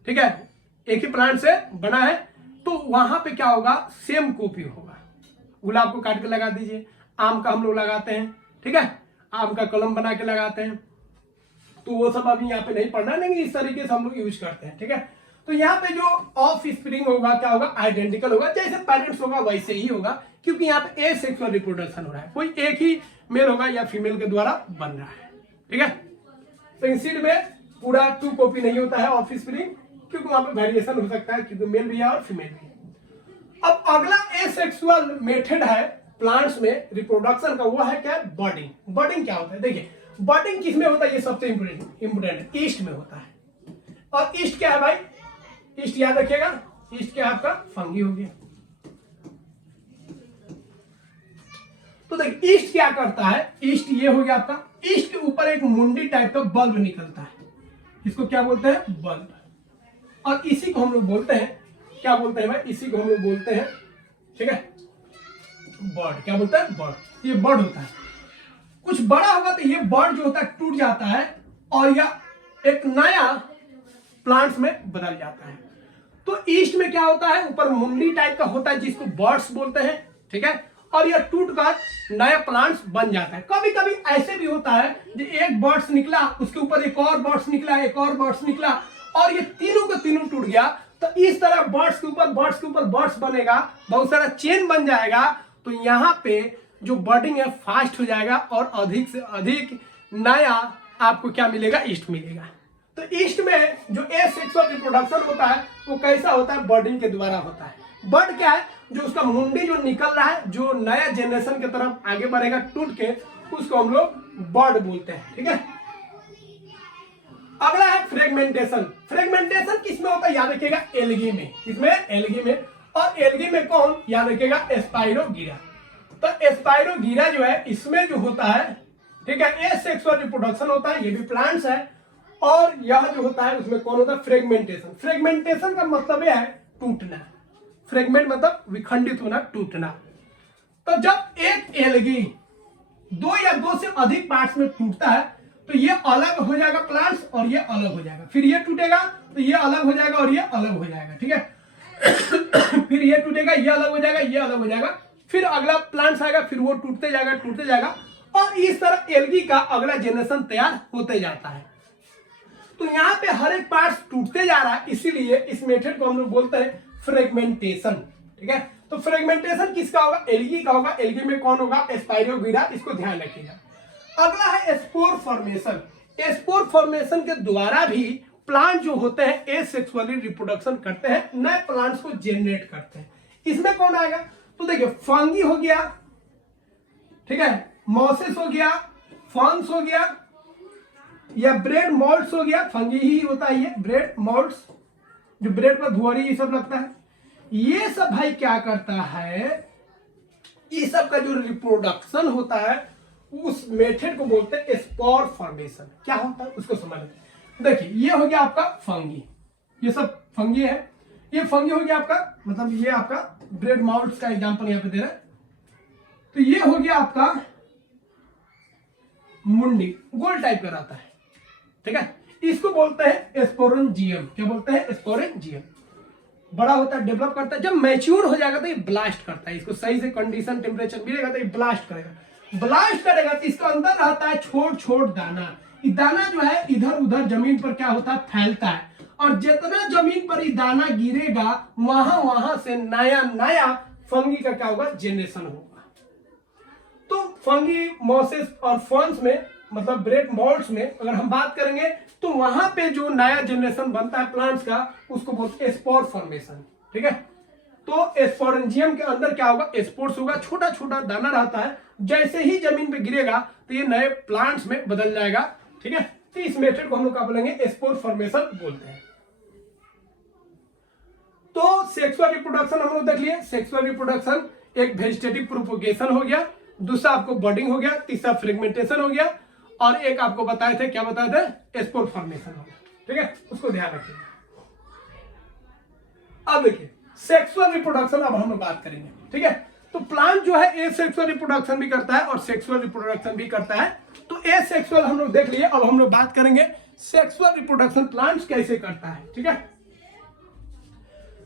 ठीक है, एक ही प्लांट से बना है, तो वहां पे क्या होगा, सेम कॉपी होगा। गुलाब को काट के लगा दीजिए, आम का हम लोग लगाते हैं, ठीक है, आम का कलम बना के लगाते हैं, तो वो सब अभी यहाँ पे नहीं पढ़ना है, लेकिन इस तरीके से हम लोग यूज करते हैं, ठीक है। तो यहाँ पे जो ऑफ स्प्रिंग होगा क्या होगा, आइडेंटिकल होगा, जैसे पेरेंट्स होगा वैसे ही होगा, क्योंकि यहाँ पे एसेक्सुअल रिप्रोडक्शन हो रहा है, कोई एक ही मेल होगा या फीमेल के द्वारा बन रहा है, ठीक है। तो सीड में पूरा 2 कॉपी नहीं होता है ऑफ स्प्रिंग, क्योंकि वहां पे वेरिएशन हो सकता है, क्योंकि मेल भी है और फीमेल भी है। अब अगला एसेक्सुअल मेथड है प्लांट्स में रिप्रोडक्शन का, वो है क्या, बर्डिंग। बर्डिंग क्या होता है, देखिए बर्डिंग किसमें होता है, ये सबसे इंपोर्टेंट है, ईस्ट में होता है। और ईस्ट क्या है भाई, ईस्ट याद रखिएगा, ईस्ट क्या है आपका, फंगी हो गया। तो देखिए ईस्ट क्या करता है, ईस्ट ये हो गया आपका, ईस्ट के ऊपर एक मुंडी टाइप का बल्ब निकलता है, इसको क्या बोलते हैं, बल्ब। और इसी को हम लोग बोलते हैं, क्या बोलते हैं भाई, इसी को हम लोग बोलते हैं, ठीक है, बर्ड। क्या बोलते हैं, बर्ड। ये बर्ड होता है। कुछ बड़ा होगा तो ये बर्ड जो होता है टूट जाता है और यह एक नया प्लांट्स में बदल जाता है। तो ईस्ट में क्या होता है, ऊपर मुंडी टाइप का होता है जिसको बर्ड्स बोलते हैं, ठीक है, और यह टूट कर नया प्लांट्स बन जाता है। कभी कभी ऐसे भी होता है कि एक बर्ड्स निकला, उसके ऊपर एक और बर्ड्स निकला, एक और बर्ड्स निकला, और ये तीनों का तीनों टूट गया। तो इस तरह बर्ड्स के ऊपर बर्ड्स के ऊपर बर्ड्स बनेगा, बहुत सारा चेन बन जाएगा। तो यहाँ पे जो बर्डिंग है फास्ट हो जाएगा और अधिक से अधिक नया आपको क्या मिलेगा, ईस्ट मिलेगा। तो ईस्ट में जो एसेक्सुअल रिप्रोडक्शन होता है वो कैसा होता है, बर्डिंग के द्वारा होता है। बर्ड क्या है, जो उसका मुंडी जो निकल रहा है, जो नया जनरेशन की तरफ आगे बढ़ेगा टूट के, उसको हम लोग बर्ड बोलते हैं, ठीक है। अगला है फ्रेगमेंटेशन। फ्रेगमेंटेशन किसमें होता है, याद रखिएगा, एल्गी में। किसमें, एल्गी में। और एल्गी में कौन, याद रखिएगा, स्पाइरोगीरा। तो स्पाइरोगीरा जो है इसमें जो होता है, ठीक है, एसेक्सुअल रिप्रोडक्शन होता है, ये भी प्लांट्स है। और यह जो होता है उसमें कौन होता है, फ्रेगमेंटेशन। फ्रेगमेंटेशन का मतलब यह है टूटना। फ्रेगमेंट मतलब विखंडित होना, टूटना। तो जब एक एल्गी 2 या 2 से अधिक पार्ट्स में टूटता है तो ये अलग हो जाएगा प्लांट्स, और ये अलग हो जाएगा, फिर ये टूटेगा तो ये अलग हो जाएगा और ये अलग हो जाएगा, ठीक है। फिर ये टूटेगा, ये अलग हो जाएगा, ये अलग हो जाएगा, फिर अगला प्लांट्स आएगा, फिर वो टूटते जाएगा, टूटते जाएगा, और इस तरह एल्गी का अगला जनरेशन तैयार होते जाता है। तो यहाँ पे हर एक पार्ट टूटते जा रहा है, इसीलिए इस मेथड को हम लोग बोलते हैं फ्रेगमेंटेशन, ठीक है। तो फ्रेगमेंटेशन किसका होगा, एल्गी का होगा। एल्गी में कौन होगा, स्पाइरोगीरा, इसको ध्यान रखिएगा। अगला है स्पोर फॉर्मेशन। स्पोर फॉर्मेशन के द्वारा भी प्लांट जो होते हैं एसेक्सुअली रिप्रोडक्शन करते हैं, नए प्लांट्स को जनरेट करते हैं। इसमें कौन आएगा, तो देखिए फंगी हो गया, ठीक है, मॉसेस हो गया, फॉन्स हो गया, या ब्रेड मॉल्ट्स हो गया। फंगी ही होता है ये ब्रेड मॉल्ट्स, जो ब्रेड पर धुआरी ये सब लगता है। ये सब भाई क्या करता है, ये सब का जो रिप्रोडक्शन होता है उस मेथड को बोलते हैं स्पोर फॉर्मेशन। क्या होता है उसको समझ लेते हैं। देखिए ये हो गया आपका फंगी, ये सब फंगी है। ये फंगी हो गया आपका, मतलब ये आपका ब्रेड माउल्ट्स का एग्जांपल यहाँ पे दे रहे हैं। तो ये हो गया आपका मुंडी, गोल टाइप का रहता है, ठीक है। इसको बोलते हैं स्पोरेंजियम। क्या बोलते हैं? स्पोरेंजियम। बड़ा होता है, डेवलप करता है, जब मैच्योर हो जाएगा तो ये ब्लास्ट करता है, इसको सही से कंडीशन टेम्परेचर मिलेगा तो ये ब्लास्ट करेगा। ब्लास्ट करेगा तो इसके अंदर रहता है छोट छोट दाना। ये दाना जो है इधर उधर जमीन पर क्या होता है? फैलता है, और जितना जमीन पर ये दाना गिरेगा वहां वहां से नया नया फंगी का क्या होगा? जनरेशन होगा। तो फंगी, मॉसेस और फर्न्स में, मतलब ब्रेड मॉल्ट्स में अगर हम बात करेंगे तो वहां पे जो नया जनरेशन बनता है प्लांट्स का, उसको बोलते हैं स्पोर फॉर्मेशन। ठीक है, तो स्पोरेंजियम के अंदर क्या होगा? स्पोर्स होगा, छोटा छोटा दाना रहता है, जैसे ही जमीन पे गिरेगा तो ये नए प्लांट्स में बदल जाएगा। ठीक है, तो इस मेथड को हम लोग क्या बोलेंगे? स्पोर फॉर्मेशन बोलते हैं। तो सेक्सुअल रिप्रोडक्शन हम लोग देख लिए। सेक्सुअल रिप्रोडक्शन एक वेजिटेटिव प्रोपोगेशन हो गया, दूसरा आपको बडिंग हो गया, तीसरा फ्रेगमेंटेशन हो गया, और एक आपको बताए थे, क्या बताए थे? स्पोर फॉर्मेशन हो गया। ठीक है, उसको ध्यान रखिएगा। अब देखिए सेक्सुअल रिप्रोडक्शन अब हम लोग बात करेंगे। ठीक है, तो प्लांट जो है ए सेक्सुअल रिप्रोडक्शन भी करता है और सेक्सुअल रिप्रोडक्शन भी करता है। तो ए सेक्सुअल हम लोग देख लिए, अब हम लोग बात करेंगे सेक्सुअल रिप्रोडक्शन प्लांट्स कैसे करता है। ठीक है,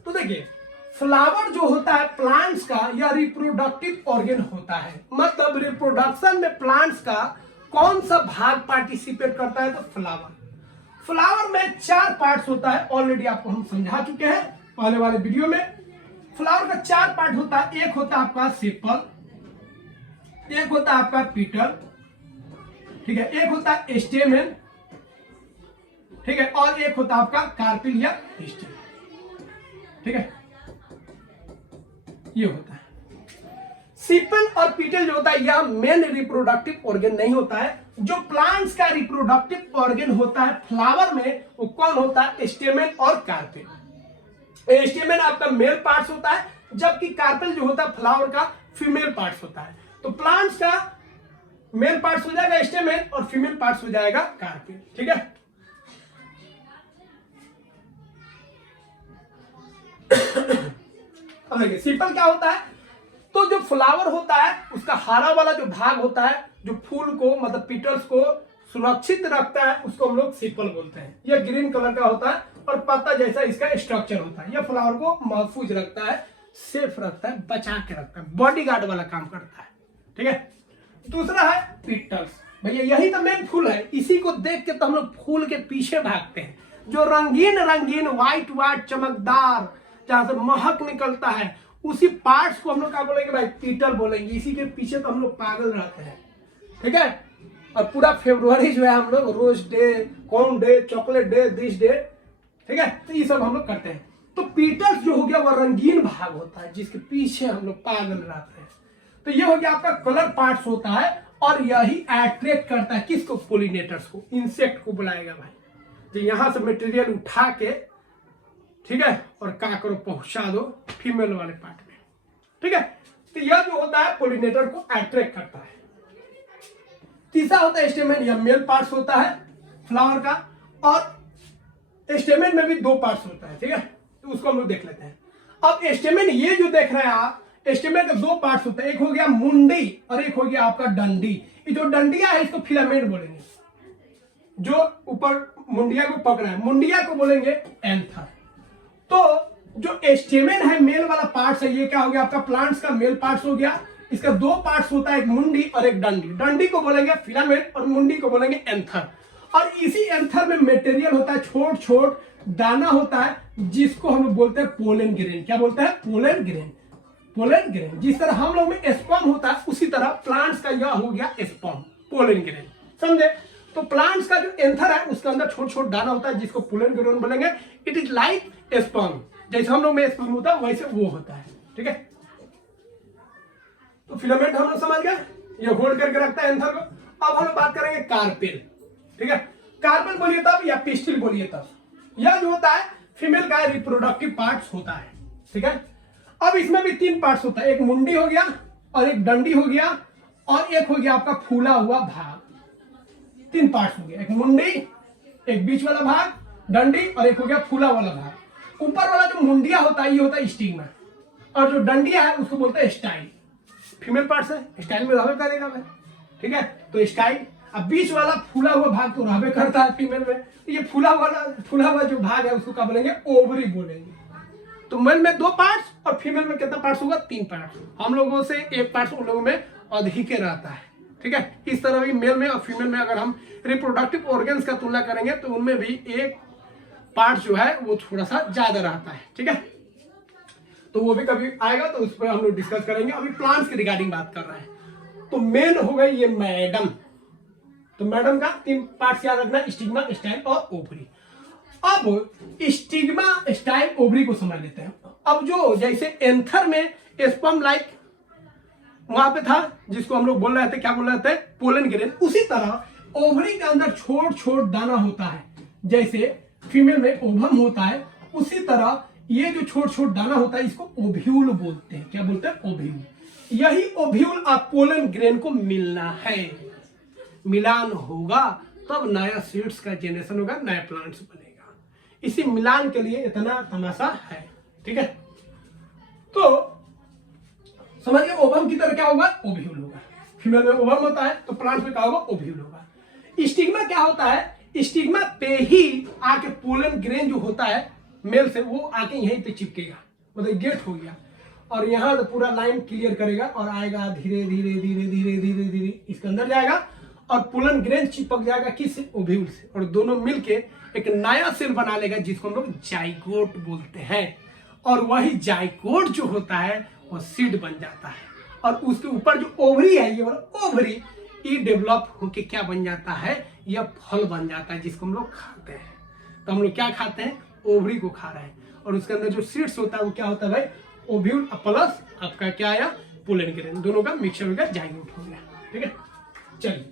तो देखिए फ्लावर जो होता है प्लांट्स का, या रिप्रोडक्टिव ऑर्गन होता है, मतलब रिप्रोडक्शन में प्लांट्स का कौन सा भाग पार्टिसिपेट करता है? तो फ्लावर। फ्लावर में 4 पार्ट्स होता है, ऑलरेडी आपको हम समझा चुके हैं पहले वाले वीडियो में। फ्लावर का 4 पार्ट होता है, एक होता है आपका सेपल, एक होता है आपका पीटल, ठीक है, एक होता है स्टेमेन, ठीक है, और एक होता है आपका कार्पिल या स्टेम। ठीक है, ये होता है। सीपल और पीटल जो होता है यह मेन रिप्रोडक्टिव ऑर्गन नहीं होता है। जो प्लांट्स का रिप्रोडक्टिव ऑर्गन होता है फ्लावर में, वो कौन होता है? स्टेमेन और कार्पेल। स्टेमेन आपका मेल पार्ट्स होता है, जबकि कार्पेल जो होता है फ्लावर का फीमेल पार्ट्स होता है। तो प्लांट्स का मेल पार्ट्स हो जाएगा स्टेमेन और फीमेल पार्ट्स हो जाएगा कार्पेल। ठीक है, अब देखिए सिंपल क्या होता है? तो जो फ्लावर होता है उसका हरा वाला जो भाग होता है, जो फूल को मतलब पीटल्स को सुरक्षित रखता है, उसको हम लोग सिंपल बोलते हैं। यह ग्रीन कलर का होता है और पत्ता जैसा इसका स्ट्रक्चर होता है। यह फ्लावर को महफूज रखता है, सेफ रखता है, बचा के रखता है, बॉडीगार्ड वाला काम करता है। ठीक है, दूसरा है पीटल्स। भैया यही तो मेन फूल है, इसी को देख के तो हम लोग फूल के पीछे भागते हैं। जो रंगीन रंगीन व्हाइट व्हाइट चमकदार जहां से महक निकलता है, उसी पार्ट्स को हम लोग क्या बोलेंगे भाई? पीटल बोलेंगे। इसी के पीछे तो हम लोग पागल रहते हैं। ठीक है, और पूरा फरवरी जो है हम लोग rose day, corn day, chocolate day, this day, ठीक है, तो ये सब हम लोग करते हैं। तो पीटल्स जो हो गया वह रंगीन भाग होता है, जिसके पीछे हम लोग पागल रहते हैं। तो ये हो गया आपका कलर पार्ट्स होता है, और यही अट्रैक्ट करता है किसको? पोलिनेटर्स को, इंसेक्ट को बुलाएगा भाई। तो यहां से मटेरियल उठा के, ठीक है, और क्या करो? पहुंचा दो फीमेल वाले पार्ट में। ठीक है, तो यह जो होता है पोलिनेटर को अट्रैक्ट करता है। तीसरा होता है स्टेमेन, यह मेल पार्ट्स होता है फ्लावर का, और स्टेमेन में भी 2 पार्ट्स होता है। ठीक है, तो उसको हम लोग देख लेते हैं। अब स्टेमेन ये जो देख रहे हैं आप, स्टेमेन के 2 पार्ट्स होते हैं, एक हो गया मुंडी और एक हो गया आपका डंडी। ये जो डंडिया है इसको फिलामेंट बोलेंगे, जो ऊपर मुंडिया को पकड़ा है, मुंडिया को बोलेंगे एंथर। तो जो स्टेमेन है मेल वाला पार्ट्स है, ये क्या हो गया? आपका प्लांट्स का मेल पार्ट्स हो गया। इसका 2 पार्ट्स होता है, एक मुंडी और एक डंडी। डंडी को बोलेंगे फिलामेंट और मुंडी को बोलेंगे एंथर। और इसी एंथर में मटेरियल होता है, छोट छोट दाना होता है, जिसको हम बोलते हैं पोलन ग्रेन। क्या बोलते हैं? Pollen grain. Pollen grain. जिस तरह हम लोग में स्पर्म होता है, उसी तरह प्लांट्स का यह हो गया स्पर्म, पोलन ग्रेन। समझे? तो प्लांट्स का जो एंथर है उसके अंदर छोट छोट दाना होता है, जिसको पोलन ग्रेन बोलेंगे। इट इज लाइक स्पर्म, जैसे हम लोग में स्पर्म होता है वैसे वो होता है। ठीक है, तो फिलामेंट हम लोग समझ गए, ये होल्ड करके रखता है एंथर को। अब हम लोग बात करेंगे कार्पेल। ठीक है, कार्पेल बोलिए तब या पिस्टिल बोलिए तब। यह जो होता है फीमेल का रिप्रोडक्टिव पार्ट्स होता है। ठीक है, अब इसमें भी 3 पार्ट्स होता है, एक मुंडी हो गया और एक डंडी हो गया और एक हो गया आपका फूला हुआ भाग। 3 पार्ट्स हो गया, एक मुंडी, एक बीच वाला भाग डंडी, और एक हो गया फूला वाला भाग। ऊपर वाला जो मुंडिया होता है ये होता है स्टिग्मा, और जो डंडिया है उसको बोलते हैं स्टाइल। फीमेल पार्ट्स है, स्टाइल में रहबे करेगा भाई। ठीक है, तो स्टाइल। अब बीच वाला फूला हुआ भाग तो रहबे करता है फीमेल में, तो ये फूला हुआ जो भाग है उसको क्या बोलेंगे, ओवरी बोलेंगे। तो मेल में 2 पार्ट्स और फीमेल में कितना पार्ट्स होगा, 3 पार्ट्स। हम लोगों से 1 पार्ट उन लोगों में अधिक रहता है, ठीक है। इस तरह भी मेल में और फीमेल में अगर हम रिप्रोडक्टिव ऑर्गन्स का तुलना करेंगे तो उनमें भी 1 पार्ट जो है वो थोड़ा सा ज्यादा रहता है, ठीक है। तो वो भी कभी आएगा तो उस पर हम लोग डिस्कस करेंगे। अभी प्लांट्स के रिगार्डिंग बात कर रहे हैं। तो मेन हो गई ये मैडम। तो मैडम का 3 पार्ट्स याद रखना, स्टिग्मा, स्टाइल और ओवरी। अब स्टिग्मा, स्टाइल, ओवरी को समझ लेते हैं। अब जो जैसे एंथर में स्पर्म लाइक वहां पे था जिसको हम लोग बोल रहे थे, क्या बोल रहे थे, पोलन ग्रेन, उसी तरह ओवरी के अंदर छोट छोट दाना होता है। जैसे फीमेल में ओवम होता है, उसी तरह ये जो छोट छोट दाना होता है इसको ओव्यूल बोलते हैं। क्या बोलते हैं, ओव्यूल। यही ओव्यूल आप पोलन ग्रेन को मिलना है, मिलान होगा तब नया सीड्स का जनरेशन होगा, नया प्लांट्स बनेगा। इसी मिलान के लिए इतना तमाशा है, ठीक है। तो समझिए ओवम की तरह क्या होगा, ओव्यूल होगा। फीमेल में ओवम होता है तो प्लांट में क्या होगा, ओव्यूल होगा। स्टिग्मा क्या होता है, स्टिग्मा पे ही आके पोलन ग्रेन जो होता है मेल से वो आके यहीं पे चिपकेगा, मतलब गेट हो गया, और यहाँ तो पूरा लाइन क्लियर करेगा और आएगा धीरे धीरे धीरे धीरे धीरे धीरे इसके अंदर जाएगा और पोलन ग्रेन चिपक जाएगा किस, ओव्यूल से, और दोनों मिलके एक नया सेल बना लेगा जिसको हम लोग जाइगोट बोलते हैं। और वही जाइगोट जो होता है वो सीड बन जाता है, और उसके ऊपर जो ओवरी है ये ओवरी ये डेवलप होके क्या बन जाता है, यह फल बन जाता है जिसको हम लोग खाते हैं। तो हम लोग क्या खाते हैं, ओवरी को खा रहे हैं, और उसके अंदर जो सीड्स होता है वो क्या होता है भाई, ओव्यूल प्लस आपका क्या आया, पोलन ग्रेन, दोनों का मिक्सचर हो गया, जाइगोट हो गया, ठीक है। चलिए,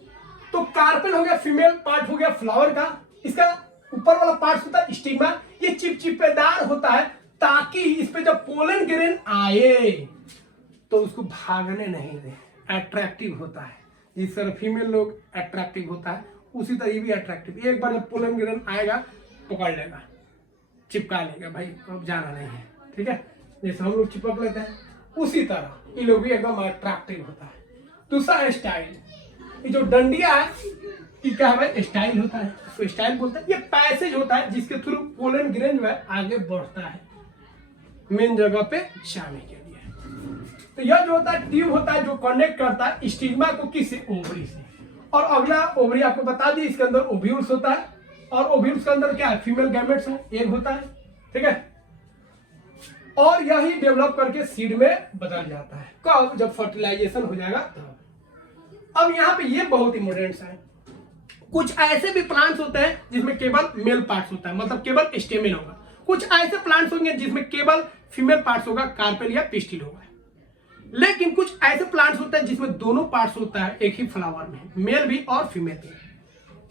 तो कार्पेल हो गया, फीमेल पार्ट हो गया फ्लावर का। इसका ऊपर वाला पार्ट होता है स्टिग्मा, ये चिपचिपेदार होता है ताकि इस पे जब पोलन ग्रेन आए तो उसको भागने नहीं दे, अट्रैक्टिव होता है। जिस तरह फीमेल लोग अट्रैक्टिव होता है उसी तरह ये भी अट्रैक्टिव। एक बार जब पोलन ग्रेन आएगा पकड़ लेगा, चिपका लेगा, भाई अब जाना नहीं है, ठीक है। जैसे हम लोग चिपक लेते हैं उसी तरह ये लोग भी एकदम अट्रैक्टिव होता है। दूसरा स्टाइल, ये जो डंडिया है ये क्या है, स्टाइल होता है, तो स्टाइल बोलते हैं। ये पैसेज होता है जिसके थ्रू पोलन ग्रेन जो है आगे बढ़ता है मेन जगह पे जाने के लिए। तो यह जो होता है ट्यूब होता है जो कनेक्ट करता है स्टिग्मा को किससे, ओवरी से। और अगला ओवरी आपको बता दी, इसके अंदर ओव्यूल्स होता है, और ओव्यूल्स के अंदर क्या है, फीमेल गैमेट्स है, एग होता है, ठीक है। और यही डेवलप करके सीड में बदल जाता है, कब, जब फर्टिलाइजेशन हो जाएगा तब। अब यहाँ पे ये बहुत इंपॉर्टेंट है, कुछ ऐसे भी प्लांट्स होते हैं जिसमें केवल मेल पार्ट्स होता है, मतलब केवल स्टेमेन होगा। कुछ ऐसे प्लांट्स होंगे जिसमें केवल फीमेल पार्ट्स होगा, कार्पेल या पिस्टिल होगा। लेकिन कुछ ऐसे प्लांट्स होते हैं जिसमें दोनों पार्ट्स होता है एक ही फ्लावर में, मेल भी और फीमेल भी।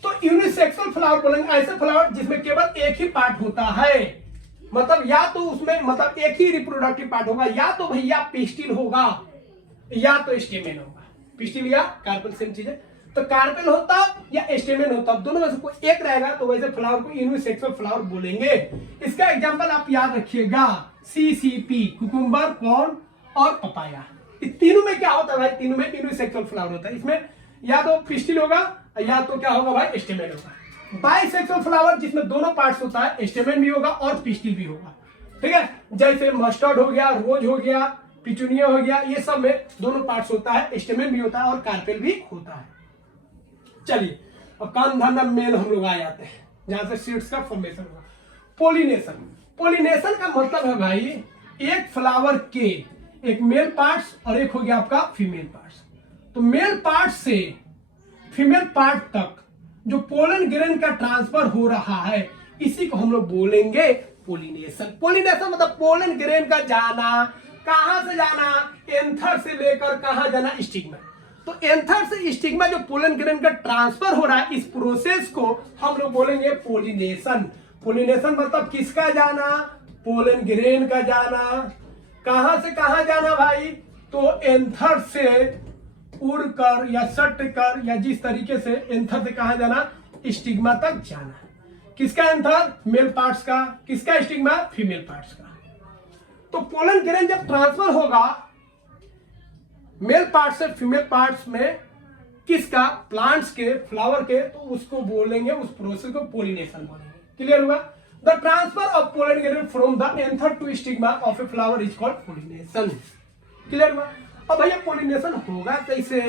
तो यूनिसेक्सुअल फ्लावर बोलेंगे ऐसे फ्लावर जिसमें केवल एक ही पार्ट होता है, मतलब या तो उसमें मतलब एक ही रिप्रोडक्टिव पार्ट होगा, या तो भैया पिस्टिल होगा या तो स्टेमेन होगा। पिस्टिल या कार्पेल सेम चीज है, तो कार्पेल होता या स्टेमेन होता, दोनों में से कोई एक रहेगा तो वैसे फ्लावर को यूनिसेक्सुअल फ्लावर बोलेंगे। इसका एग्जांपल आप याद रखिएगा, सीसीपी, कुकुम्बर, कॉर्न और पपाया। इस तीनों में क्या होता है भाई, तीनों में यूनिसेक्सुअल फ्लावर होता है। इसमें या तो पिस्टिल होगा या तो क्या होगा भाई, स्टेमेन होगा। बाइसेक्सुअल फ्लावर जिसमें दोनों पार्ट्स होता है, स्टेमेन भी होगा और पिस्टिल भी होगा, ठीक है। जैसे मस्टर्ड हो गया, रोज हो गया, पिटूनिया हो गया, ये सब में दोनों पार्ट्स होता है, स्टेमेन भी होता है और कार्पेल भी होता है। चलिए अब काम धंधा मेल हम लोग आ जाते हैं जहां से सीड्स का फॉर्मेशन होगा। पोलिनेशन, पोलिनेशन का मतलब है भाई एक फ्लावर के एक मेल पार्ट्स और एक हो गया आपका फीमेल पार्ट्स। तो मेल पार्ट से फीमेल पार्ट तक जो पोलन ग्रेन का ट्रांसफर हो रहा है इसी को हम लोग बोलेंगे पोलिनेशन। पोलिनेशन मतलब पोलन ग्रेन का जाना, कहां से जाना, एंथर से लेकर कहां जाना, स्टिग्मा। तो एंथर से स्टिग्मा जो पोलन ग्रेन का ट्रांसफर हो रहा है, इस प्रोसेस को हम लोग बोलेंगे पोलिनेशन। पोलिनेशन मतलब किसका जाना, पोलन ग्रेन का जाना। कहां से कहां जाना भाई, तो एंथर से उड़कर या सट कर या जिस तरीके से एंथर से कहां जाना, स्टिग्मा तक जाना। किसका एंथर, मेल पार्ट्स का, किसका स्टिग्मा, फीमेल पार्ट्स का। तो पोलन ग्रेन जब ट्रांसफर होगा मेल पार्ट से फीमेल पार्ट्स में, किसका, प्लांट्स के, फ्लावर के, तो उसको बोलेंगे, उस प्रोसेस को पोलिनेशन बोलेंगे। क्लियर हुआ? The transfer of pollen grain from the anther to stigma of a flower is called pollination. Clear हुआ? अब भैया पोलिनेशन होगा कैसे?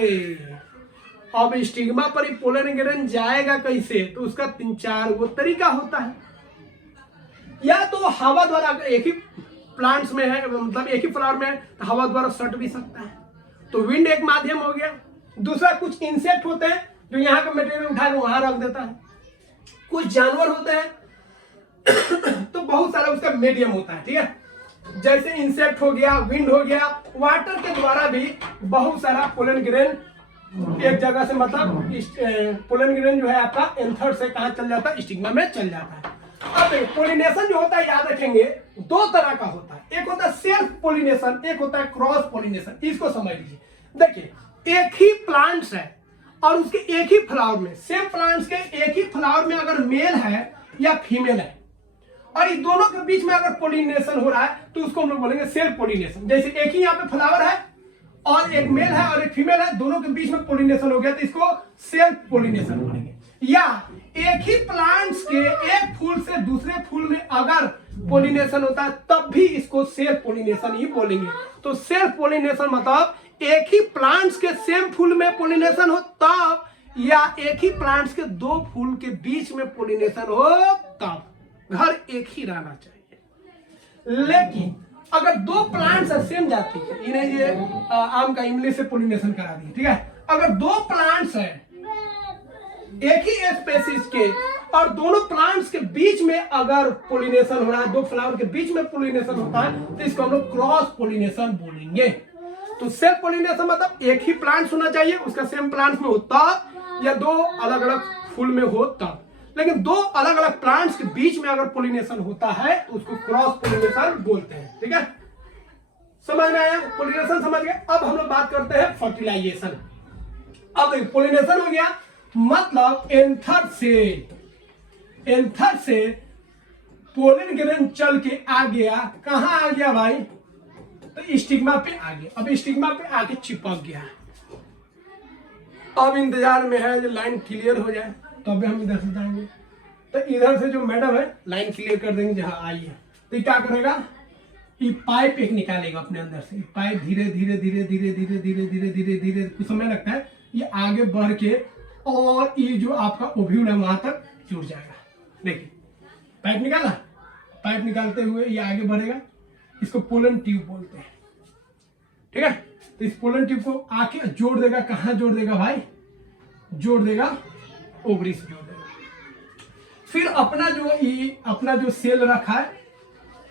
अब स्टिग्मा पर ही पोलन ग्रेन जाएगा कैसे? तो उसका 3-4 वो तरीका होता है। या तो हवा द्वारा, अगर एक ही प्लांट्स में है, मतलब एक ही फ्लावर में है, तो हवा द्वारा सट भी सकता है, तो विंड एक माध्यम हो गया। दूसरा, कुछ इंसेक्ट होते हैं जो यहाँ का मटेरियल उठा के वहां रख देता है। कुछ जानवर होते हैं तो बहुत सारा उसका मीडियम होता है। ठीक है, जैसे इंसेक्ट हो गया, विंड हो गया, वाटर के द्वारा भी बहुत सारा पोलन ग्रेन एक जगह से, मतलब पोलन ग्रेन जो है आपका एंथर से कहाँ चल जाता है, स्टिग्मा में चल जाता है। अब पोलिनेशन जो होता है, याद रखेंगे, 2 तरह का होता है। एक होता है सेल्फ पोलिनेशन, एक होता है क्रॉस पोलिनेशन। इसको समझ लीजिए। देखिए, एक ही प्लांट्स है और उसके एक ही फ्लावर में, सेम प्लांट्स के एक ही फ्लावर में अगर मेल है या फीमेल है, और इन दोनों के बीच में अगर पोलिनेशन हो रहा है, तो उसको हम लोग बोलेंगे सेल्फ पोलिनेशन। जैसे एक ही यहाँ पे फ्लावर है और एक मेल है और एक फीमेल है, दोनों के बीच में पोलिनेशन हो गया, तो इसको सेल्फ पोलिनेशन बोलेंगे। या एक ही प्लांट्स के एक फूल से दूसरे फूल में अगर पोलिनेशन होता है, तब भी इसको सेल्फ पोलिनेशन ही बोलेंगे। तो सेल्फ पोलिनेशन मतलब एक ही प्लांट्स के सेम फूल में पोलिनेशन हो तब, या एक ही प्लांट्स के 2 फूल के बीच में पोलिनेशन हो तब। घर एक ही रहना चाहिए। लेकिन अगर 2 प्लांट्स है सेम जाति के, इन्हें ये आम का इमली से पोलिनेशन करा दिए, ठीक है, अगर 2 प्लांट्स है एक ही स्पेसीज के और दोनों प्लांट्स के बीच में अगर पोलिनेशन हो रहा है, 2 फ्लावर के बीच में पोलिनेशन होता है, तो इसको हम लोग क्रॉस पोलिनेशन बोलेंगे। तो सेल्फ पोलिनेशन मतलब एक ही प्लांट्स होना चाहिए, उसका सेम प्लांट्स में होता, या 2 अलग अलग फूल में हो तब। लेकिन 2 अलग अलग प्लांट्स के बीच में अगर पोलिनेशन होता है, तो उसको क्रॉस पोलिनेशन बोलते हैं। ठीक है, समझ में आया? पोलिनेशन समझ गए। अब हम लोग बात करते हैं फर्टिलाइजेशन। अब पोलिनेशन हो गया, मतलब एंथर से पोलन ग्रेन चल के आ गया, कहां आ गया भाई? तो स्टिग्मा पे आ गया। अब स्टिग्मा पे आके चिपक गया। अब इंतजार में है जो लाइन क्लियर हो जाए, तो अभी हम इधर से जाएंगे। तो इधर से जो मैडम है लाइन क्लियर कर देंगे जहां आई है। तो क्या करेगा, ये पाइप एक निकालेगा अपने अंदर से। पाइप धीरे धीरे धीरे धीरे धीरे धीरे धीरे धीरे धीरे कुछ समय लगता है, ये आगे बढ़ के और ये जो आपका ओव्यूल है वहां तक जुड़ जाएगा। देखिए, पाइप निकाला, पाइप निकालते हुए ये आगे बढ़ेगा, इसको पोलन ट्यूब बोलते हैं। ठीक है, तो इस पोलन ट्यूब को आके जोड़ देगा। कहां जोड़ देगा भाई? जोड़ देगा ओवरी से जोड़ देगा। फिर अपना जो सेल रखा है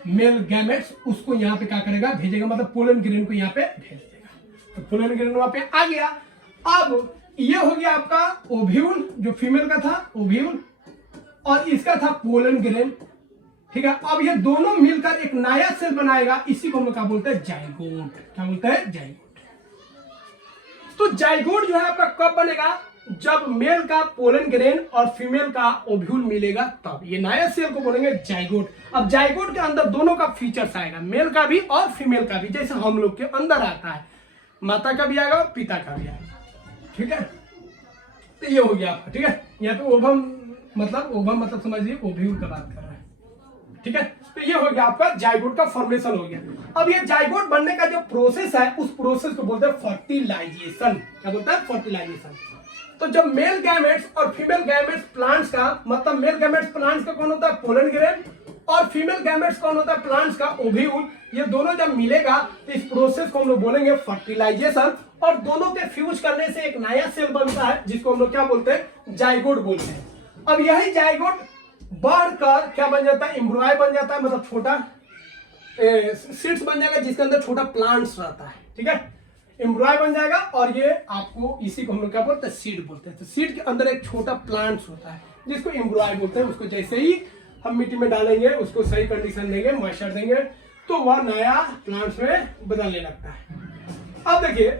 मेल गैमेट्स, उसको यहाँ पे क्या करेगा, भेजेगा, मतलब पोलन ग्रेन को यहाँ पे भेज देगा। तो पोलन ग्रेन वहां पे आ गया। अब ये हो गया आपका ओव्यूल, जो फीमेल का था ओव्यूल, और इसका था पोलन ग्रेन। ठीक है, अब ये दोनों मिलकर एक नया सेल बनाएगा। इसी को हम लोग क्या बोलते हैं? जाइगोट। क्या बोलते हैं? जाइगोट। तो जाइगोट जो है आपका कब बनेगा? जब मेल का पोलन ग्रेन और फीमेल का ओव्यूल मिलेगा, तब ये नया सेल को बोलेंगे जाइगोट। अब जाइगोट के अंदर दोनों का फीचर्स आएगा, मेल का भी और फीमेल का भी, जैसे हम लोग के अंदर आता है, माता का भी आएगा और पिता का भी आएगा। ठीक है, तो ये हो गया आपका। ठीक है, यहाँ पे ओवम मतलब समझिए ओव्यूल का बात कर रहा है। ठीक है, तो ये हो गया आपका जाइगोट का फॉर्मेशन हो गया। अब ये जाइगोट बनने का जो प्रोसेस है, उस प्रोसेस को बोलते हैं फर्टिलाइजेशन। क्या बोलता है? फर्टिलाइजेशन। तो जब मेल गैमेट्स और फीमेल गैमेट्स प्लांट्स का, मतलब मेल गैमेट्स प्लांट्स का कौन होता है? पोलन ग्रेन, और फीमेल गैमेट्स कौन होता है? प्लांट्स का ओव्यूल। ये दोनों जब मिलेगा तो इस प्रोसेस को हम लोग बोलेंगे फर्टिलाइजेशन, और दोनों के फ्यूज करने से एक नया सेल बनता है, जिसको हम लोग क्या बोलते हैं? जाइगोट बोलते हैं। अब यही जाइगोट बढ़कर क्या बन जाता है? एम्ब्रॉय बन जाता है, मतलब छोटा सीड्स बन जाएगा, जिसके अंदर छोटा प्लांट्स रहता है। ठीक है, एम्ब्रॉय बन जाएगा, और ये आपको, इसी को हम लोग क्या बोलते हैं? सीड बोलते हैं। तो सीड के अंदर एक छोटा प्लांट्स होता है, जिसको एम्ब्रॉय बोलते हैं। उसको जैसे ही हम मिट्टी में डालेंगे, उसको सही कंडीशन देंगे, मॉइस्चर देंगे, तो वह नया प्लांट्स में बदलने लगता है। अब देखिए,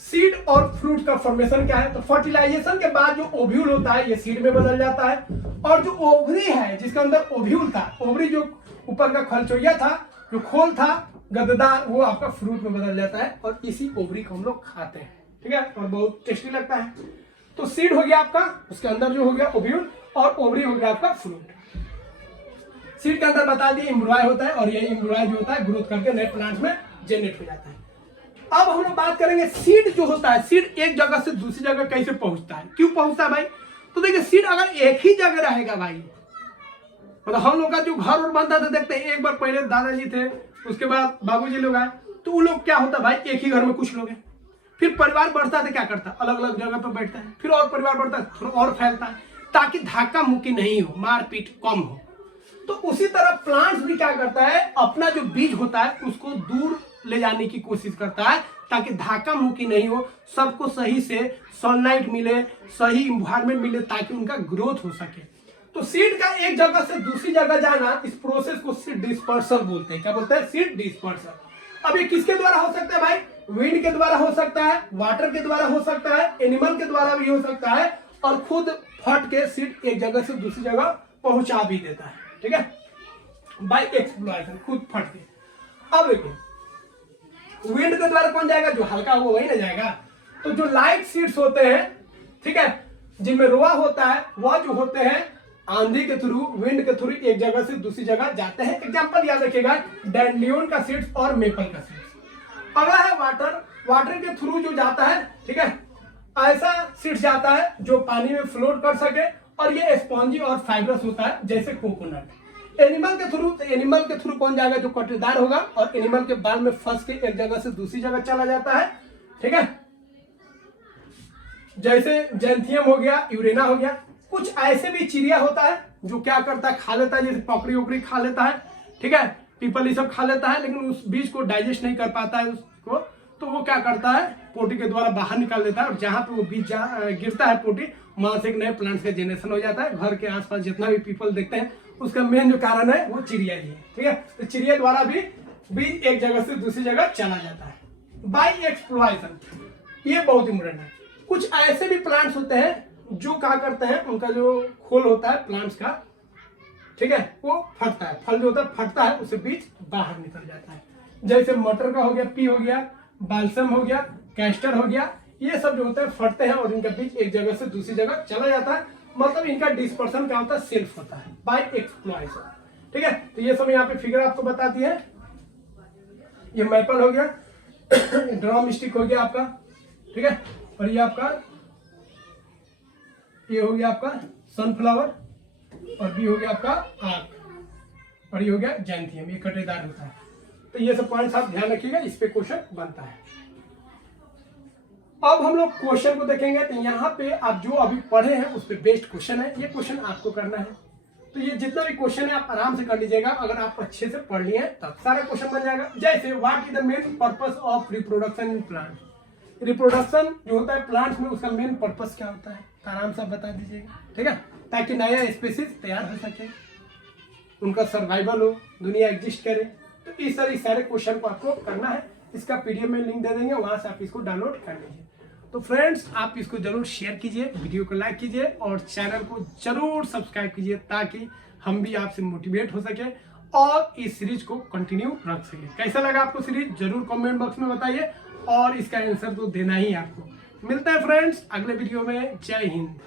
सीड और फ्रूट का फॉर्मेशन क्या है? तो फर्टिलाइजेशन के बाद जो ओव्यूल होता है, ये सीड में बदल जाता है, और जो ओवरी है, जिसके अंदर ओव्यूल था, ओवरी जो ऊपर का खलचोइया था, जो खोल था गद्देदार, वो आपका फ्रूट में बदल जाता है, और इसी ओवरी को हम लोग खाते हैं। ठीक है, और बहुत टेस्टी लगता है। तो सीड हो गया आपका, उसके अंदर जो हो गया ओव्यूल, और ओवरी हो गया आपका फ्रूट। सीड के अंदर बता दिए एम्ब्रॉय होता है, और ये एम्ब्रॉय जो होता है ग्रोथ करके नए प्लांट्स में जनरेट हो जाता है। अब हम लोग बात करेंगे सीड जो होता है, सीड एक जगह से दूसरी जगह कैसे पहुंचता है, क्यों पहुंचता है भाई। तो देखिए सीड अगर एक ही जगह रहेगा भाई, मतलब हम लोग का जो घर और बनता था, देखते हैं एक बार पहले दादाजी थे, उसके बाद बाबूजी लोग आए, तो वो लोग क्या होता है भाई, एक ही घर में कुछ लोग हैं, फिर परिवार बढ़ता है तो क्या करता है, अलग अलग जगह पर बैठता है, फिर और परिवार बढ़ता है, थोड़ा और फैलता है, ताकि धक्का मुक्की नहीं हो, मारपीट कम हो। तो उसी तरह प्लांट्स भी क्या करता है, अपना जो बीज होता है उसको दूर ले जाने की कोशिश करता है, ताकि धक्का मुक्की नहीं हो, सबको सही से सनलाइट मिले, सही इन्वायरमेंट मिले, ताकि उनका ग्रोथ हो सके। तो सीड का एक जगह से दूसरी जगह जाना, इस प्रोसेस को सीड डिस्पर्सल बोलते हैं। क्या बोलते हैं, सीड डिस्पर्सल। अब ये किसके द्वारा हो सकता है भाई, विंड के द्वारा हो सकता है, वाटर के द्वारा हो सकता है, एनिमल के द्वारा भी हो सकता है, और खुद फट के सीड एक जगह से दूसरी जगह पहुंचा भी देता है। ठीक है, बाय एक्सप्लोरेशन, खुद फट के। अब देखो विंड के द्वारा कौन जाएगा, जो हल्का हो वही ना जाएगा। तो जो लाइट सीड्स होते हैं, ठीक है, जिनमें रोआ होता है, वह जो होते हैं आंधी के थ्रू, विंड के थ्रू एक जगह से दूसरी जगह जाते हैं। एग्जांपल याद रखिएगा, डैंडिलियन का सीड्स और मेपल का सीड्स। अगला है वाटर, वाटर के थ्रू जो जाता है, ठीक है, ऐसा सीड्स जाता है जो पानी में फ्लोट कर सके, और ये स्पॉन्जी और फाइब्रस होता है, जैसे कोकोनट। एनिमल के थ्रू कौन जाएगा, जो कटेदार होगा, और एनिमल के बाल में फंस के एक जगह से दूसरी जगह चला जाता है। ठीक है, जैसे जेंथियम हो गया, यूरेना हो गया। कुछ ऐसे भी चिड़िया होता है जो क्या करता है, खा लेता है, जैसे पकड़ी उकड़ी खा लेता है, ठीक है, पीपल ये सब खा लेता है, लेकिन उस बीज को डाइजेस्ट नहीं कर पाता है उसको, तो वो क्या करता है, पोटी के द्वारा बाहर निकाल देता है, और जहां पे वो बीज गिरता है पोटी, वहां से एक नए प्लांट्स का जनरेशन हो जाता है। घर के आसपास जितना भी पीपल देखते हैं, उसका मेन जो कारण है वो चिड़िया ही है। ठीक है, तो चिड़िया द्वारा भी बीज एक जगह से दूसरी जगह चला जाता है बाय एक्सप्लोरेशन। ये बहुत इंपॉर्टेंट है। कुछ ऐसे भी प्लांट्स होते हैं जो क्या करते हैं, उनका जो खोल होता है प्लांट्स का, ठीक है, वो फटता है, फल जो होता है फटता है, उससे बीज बाहर निकल जाता है। जैसे मटर का हो गया, पी हो गया, बाल्सम हो गया, कैस्टर हो गया, ये सब जो होते हैं फटते हैं, और इनका बीज एक जगह से दूसरी जगह चला जाता है। मतलब इनका डिस्पर्सन क्या होता है, सेल्फ होता है बाय एक्सप्लोरेशन। ठीक है, तो ये सब यहाँ पे फिगर आपको बताती है। ये मैपल हो गया, ड्रम स्टिक हो गया आपका, ठीक है, और ये आपका ये हो गया आपका सनफ्लावर, और भी हो गया आपका आग, और ये हो गया जैंथियम, ये कटेदार होता है। तो ये सब पॉइंट्स आप ध्यान रखिएगा, इस पे क्वेश्चन बनता है। अब हम लोग क्वेश्चन को देखेंगे। तो यहाँ पे आप जो अभी पढ़े हैं उस पे बेस्ड क्वेश्चन है, ये क्वेश्चन आपको करना है। तो ये जितना भी क्वेश्चन है आप आराम से कर लीजिएगा, अगर आप अच्छे से पढ़ लिए तब सारा क्वेश्चन बन जाएगा। जैसे what is the main purpose of reproduction in plant, reproduction जो होता है प्लांट्स में, उसका मेन पर्पस क्या होता है, तो आराम से बता दीजिएगा। ठीक है, ताकि नया स्पीसीज तैयार हो सके, उनका सर्वाइवल हो, दुनिया एग्जिस्ट करे। तो इस सारे क्वेश्चन को आपको करना है। इसका पीडीएफ में लिंक दे देंगे, वहां से आप इसको डाउनलोड कर लीजिए। तो फ्रेंड्स, आप इसको जरूर शेयर कीजिए, वीडियो को लाइक कीजिए, और चैनल को जरूर सब्सक्राइब कीजिए, ताकि हम भी आपसे मोटिवेट हो सके और इस सीरीज को कंटिन्यू रख सके। कैसा लगा आपको सीरीज, जरूर कमेंट बॉक्स में बताइए, और इसका आंसर तो देना ही आपको। मिलते हैं फ्रेंड्स अगले वीडियो में। जय हिंद।